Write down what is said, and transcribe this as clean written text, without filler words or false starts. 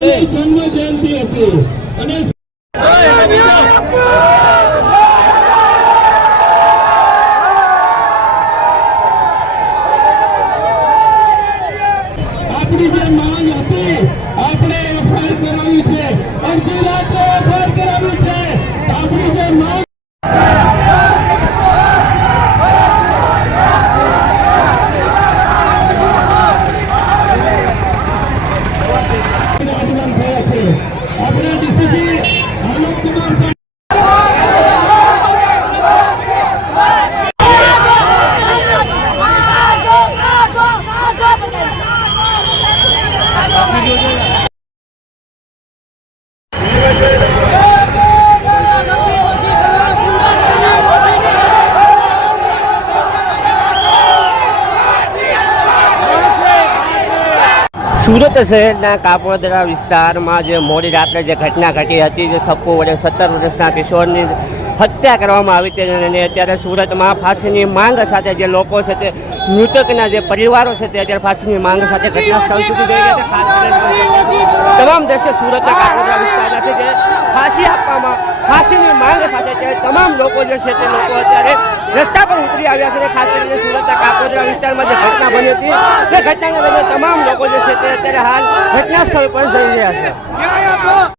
જન્મ જયંતિ હતી અને આપણી જે માંગ હતી આપણે એફઆઈઆર કરાવી છે, અડધી રાત્રે એફઆઈઆર કરાવી છે. આપણી જે માંગ આપણે ડીસીપી આલોક કુમાર સુરત શહેરના કાપોદ્રા વિસ્તારમાં જે મોડી રાત્રે જે ઘટના ઘટી હતી, જે સપ્પુ વડે 17 વર્ષના કિશોરની હત્યા કરવામાં આવી હતી અને અત્યારે સુરતમાં ફાંસીની માંગ સાથે જે લોકો છે તે મૃતકના જે પરિવારો છે તે અત્યારે ફાંસીની માંગ સાથે ઘટના સ્થળ સુધી જઈ ગયા છે. ખાસ કરીને તમામ દ્રશ્ય સુરતના કાપોદ્રા વિસ્તારના છે, જે ફાંસી આપવામાં ફાંસીની માંગ સાથે તે તમામ લોકો જે છે તે લોકો અત્યારે રસ્તા પર ઉતરી આવ્યા છે. ખાસ કરીને સુરતના કાપોદ્રા વિસ્તારમાં જે ઘટના બની હતી તે ઘટનાને લઈને તમામ લોકો જે છે તે અત્યારે હાલ ઘટના સ્થળ પર જઈ રહ્યા છે.